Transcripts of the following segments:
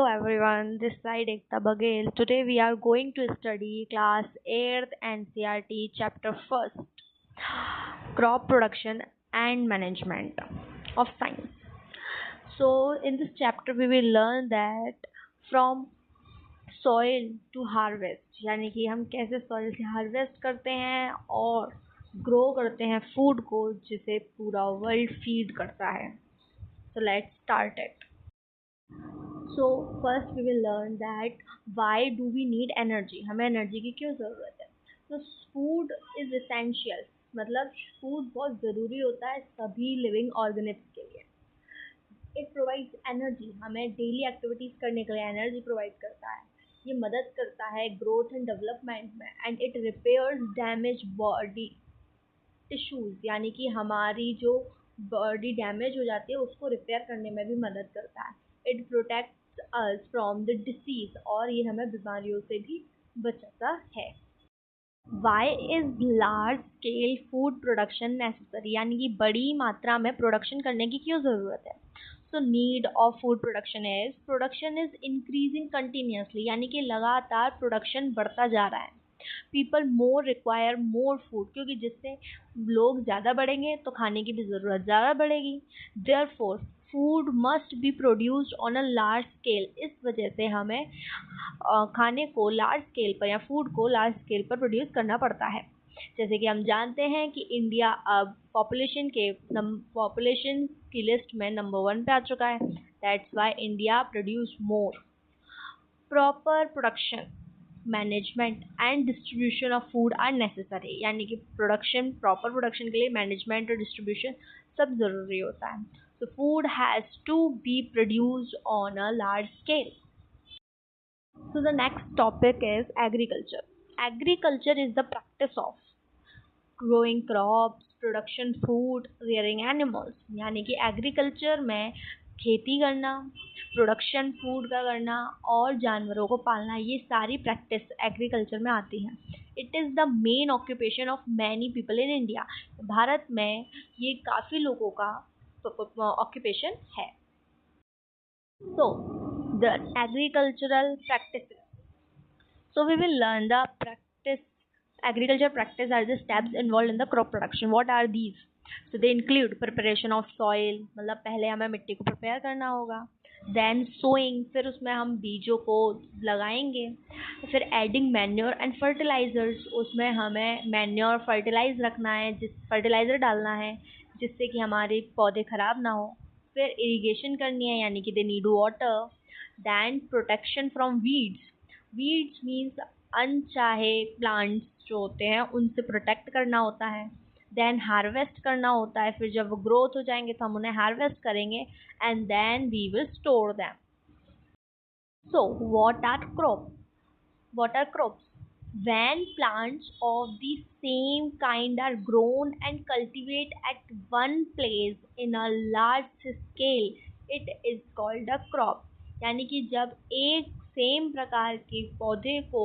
Hello everyone, this side Ekta Bagel. Today we are going to study class 8th NCRT chapter 1st, crop production and management of science. So in this chapter we will learn that from soil to harvest, यानी कि हम कैसे soil से harvest करते हैं और grow करते हैं food को जिसे पूरा world feed करता है. So let's start it. So first we will learn that why do we need energy, हमें एनर्जी की क्यों ज़रूरत है. तो फूड इज़ एसेंशियल, मतलब फूड बहुत ज़रूरी होता है सभी लिविंग ऑर्गेनिज्म के लिए. इट प्रोवाइड्स एनर्जी, हमें डेली एक्टिविटीज़ करने के लिए एनर्जी प्रोवाइड करता है. ये मदद करता है ग्रोथ एंड डेवलपमेंट में. And it repairs damage body tissues, यानी कि हमारी जो बॉडी डैमेज हो जाती है उसको रिपेयर करने में भी मदद करता है. It protects us from the disease, और ये हमें बीमारियों से भी बचाता है. Why is large scale food production necessary, यानी कि बड़ी मात्रा में प्रोडक्शन करने की क्यों ज़रूरत है. So need of food production is increasing continuously, यानी कि लगातार प्रोडक्शन बढ़ता जा रहा है. People more require more food, क्योंकि जिससे लोग ज़्यादा बढ़ेंगे तो खाने की भी ज़रूरत ज़्यादा बढ़ेगी. Therefore food must be produced on a large scale, इस वजह से हमें खाने को लार्ज स्केल पर या फूड को लार्ज स्केल पर प्रोड्यूस करना पड़ता है. जैसे कि हम जानते हैं कि इंडिया अब पॉपुलेशन की लिस्ट में नंबर 1 पे आ चुका है. That's why India produce more. Proper production, management and distribution of food are necessary, यानी कि प्रॉपर प्रोडक्शन के लिए मैनेजमेंट और डिस्ट्रीब्यूशन सब ज़रूरी होता है. So food has to be produced on a large scale. So the next topic is agriculture. Agriculture is the practice of growing crops, production food, rearing animals. यानी कि agriculture में खेती करना, प्रोडक्शन फूड का करना और जानवरों को पालना, ये सारी प्रैक्टिस एग्रीकल्चर में आती हैं. It is the main occupation of many people in India. Bharat में ये काफ़ी लोगों का ऑक्यूपेशन है. So the agricultural practices. So we will learn the agriculture practice are the steps involved in the crop production. What are these? So they include preparation of soil, मतलब पहले हमें मिट्टी को प्रिपेयर करना होगा. Then sowing, फिर उसमें हम बीजों को लगाएंगे. फिर adding manure and fertilizers, उसमें हमें manure fertilize रखना है, fertilizer डालना है जिससे कि हमारे पौधे ख़राब ना हो. फिर इरिगेशन करनी है, यानी कि they need water. Then protection from weeds means अनचाहे प्लांट्स जो होते हैं उनसे प्रोटेक्ट करना होता है. देन हार्वेस्ट करना होता है, फिर जब वो ग्रोथ हो जाएंगे तो हम उन्हें हार्वेस्ट करेंगे. And then we will store them. So what are crops? When plants of the same kind are grown and cultivated at one place in a large scale, it is called a crop. यानी कि जब एक same प्रकार के पौधे को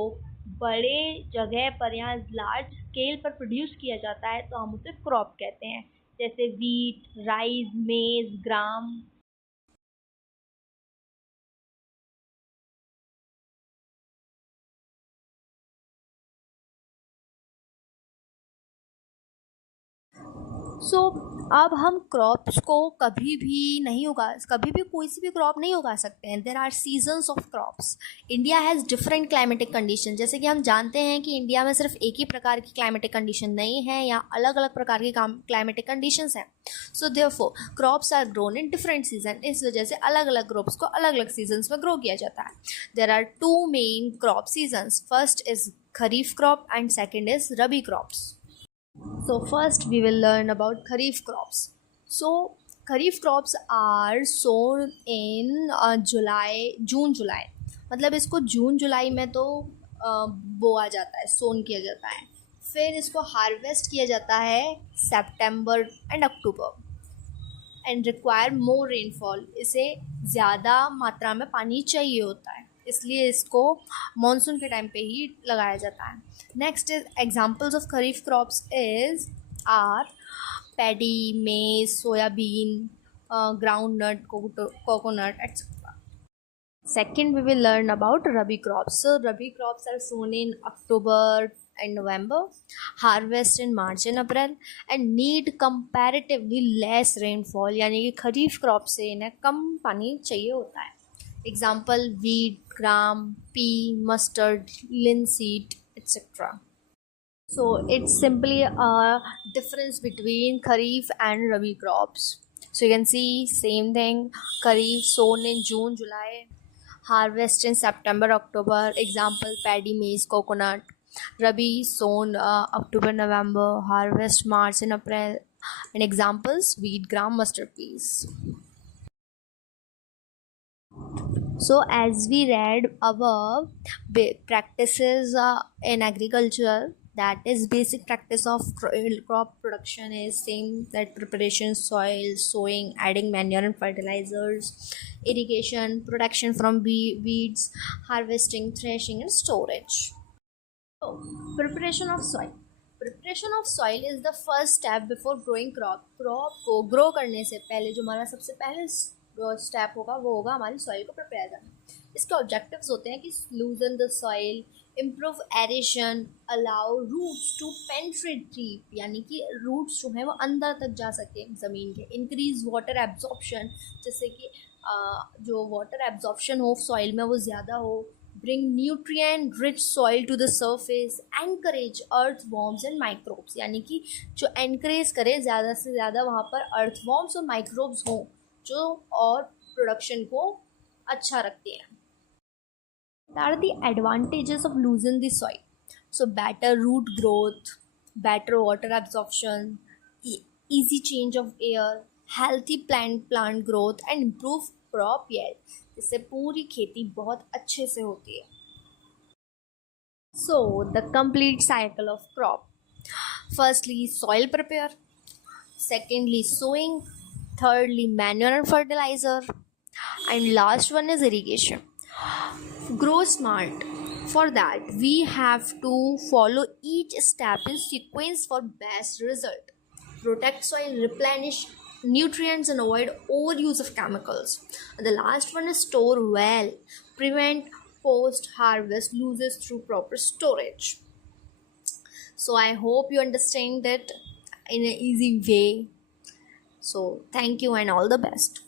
बड़े जगह पर या लार्ज स्केल पर प्रोड्यूस किया जाता है तो हम उसे क्रॉप कहते हैं. जैसे वीट, राइस, मेज, ग्राम. सो अब हम क्रॉप्स को कभी भी कोई सी भी क्रॉप नहीं उगा सकते हैं. There are seasons of crops. India has different climatic condition. जैसे कि हम जानते हैं कि इंडिया में सिर्फ एक ही प्रकार की क्लाइमेटिक कंडीशन नहीं है, या अलग अलग प्रकार की क्लाइमेटिक कंडीशंस हैं. So therefore crops are grown in different season. इस वजह से अलग अलग क्रॉप्स को अलग अलग सीजन्स में ग्रो किया जाता है. There are 2 main crop seasons. First is kharif crop and second is rabi crops. So first we will learn about kharif crops. So kharif crops are sown in जून जुलाई. मतलब इसको जून जुलाई में तो बोआ जाता है, सोन किया जाता है. फिर इसको हार्वेस्ट किया जाता है September and October. And require more rainfall. इसे ज़्यादा मात्रा में पानी चाहिए होता है, इसलिए इसको मानसून के टाइम पे ही लगाया जाता है. Next is examples of kharif crops is are paddy, maize, soybean, groundnut, coconut, etcetera. Second, we will learn about Rabi crops. So, Rabi crops are sown in October and November, harvest in March and April, and need comparatively less rainfall. यानी कि खरीफ crop से इन्हें कम पानी चाहिए होता है. Example: wheat, gram, pea, mustard, linseed, etc. So it's simply a difference between Kharif and Rabi crops. So you can see same thing: Kharif sown in June, July, harvest in September, October. Example: paddy, maize, coconut. Rabi sown October, November, harvest March and April. And examples: wheat, gram, mustard, peas. So as we read above, practices in agriculture, that is basic practice of crop production is same, that preparation, soil, sowing, adding manure and fertilizers, irrigation, protection from weeds, harvesting, threshing and storage. So preparation of soil. Preparation of soil is the first step before growing crop. Crop को grow करने से पहले जो हमारा सबसे पहले step होगा वो होगा हमारी सॉइल को प्रिपेयर करना. इसके ऑब्जेक्टिव्स होते हैं कि loosen the soil, improve aeration, allow roots to penetrate deep, यानी कि रूट्स जो हैं वो अंदर तक जा सके ज़मीन के, इंक्रीज वाटर एब्जॉर्प्शन, जिससे कि जो वाटर एब्जॉर्प्शन हो सॉइल में वो ज़्यादा हो, bring nutrient rich soil to the surface, encourage earthworms and microbes, यानी कि जो encourage करे ज़्यादा से ज़्यादा वहाँ पर earthworms और microbes हों जो और प्रोडक्शन को अच्छा रखते हैं. What are the advantages of loosen the soil? So better root growth, better water absorption, easy change of air, healthy plant growth and improve crop yield. इससे पूरी खेती बहुत अच्छे से होती है. So the complete cycle of crop: firstly soil prepare, secondly sowing, thirdly manure and fertilizer, and last one is irrigation. Grow smart. For that we have to follow each step in sequence for best result. Protect soil, replenish nutrients and avoid overuse of chemicals. The last one is store well. Prevent post harvest losses through proper storage. So I hope you understand it in an easy way. So thank you and all the best.